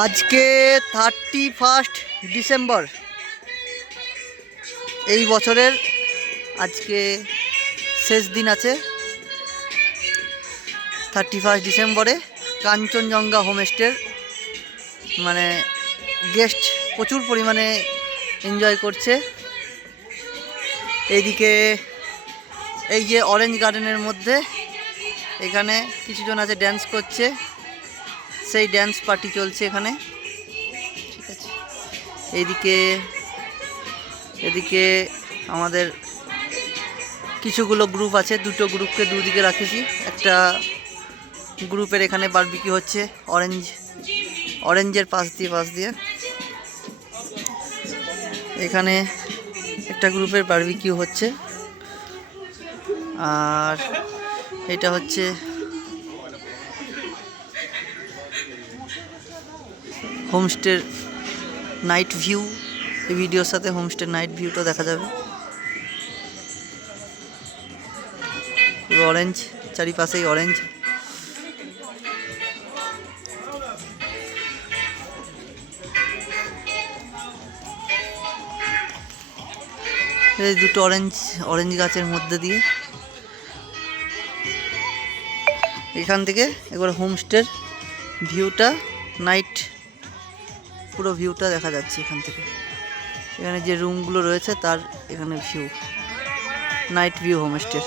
আজকে 31 ডিসেম্বর, এই বছরের আজকে শেষ দিন আছে। 31 ডিসেম্বরে কাঞ্চনজঙ্ঘা হোমস্টের মানে গেস্ট প্রচুর পরিমাণে এনজয় করছে। এইদিকে এই যে অরেঞ্জ গার্ডেনের মধ্যে এখানে কিছুজন আছে ড্যান্স করছে, সেই ড্যান্স পার্টি চলছে এখানে, ঠিক আছে। এদিকে আমাদের কিছুগুলো গ্রুপ আছে, দুটো গ্রুপকে দুদিকে রাখেছি। একটা গ্রুপের এখানে বারবিকিউ হচ্ছে অরেঞ্জের পাশ দিয়ে এখানে একটা গ্রুপের বারবিকিউ হচ্ছে। আর এটা হচ্ছে হোমস্টের নাইট ভিউ। এই ভিডিওর সাথে হোমস্টের নাইট ভিউটা দেখা যাবে। পুরো অরেঞ্জ, চারিপাশেই অরেঞ্জ। এই দুটো অরেঞ্জ গাছের মধ্যে দিয়ে এখান থেকে একবার হোমস্টের ভিউটা, নাইট পুরো ভিউটা দেখা যাচ্ছে এখান থেকে। এখানে যে রুমগুলো রয়েছে তার এখানে ভিউ, নাইট ভিউ হোমস্টের।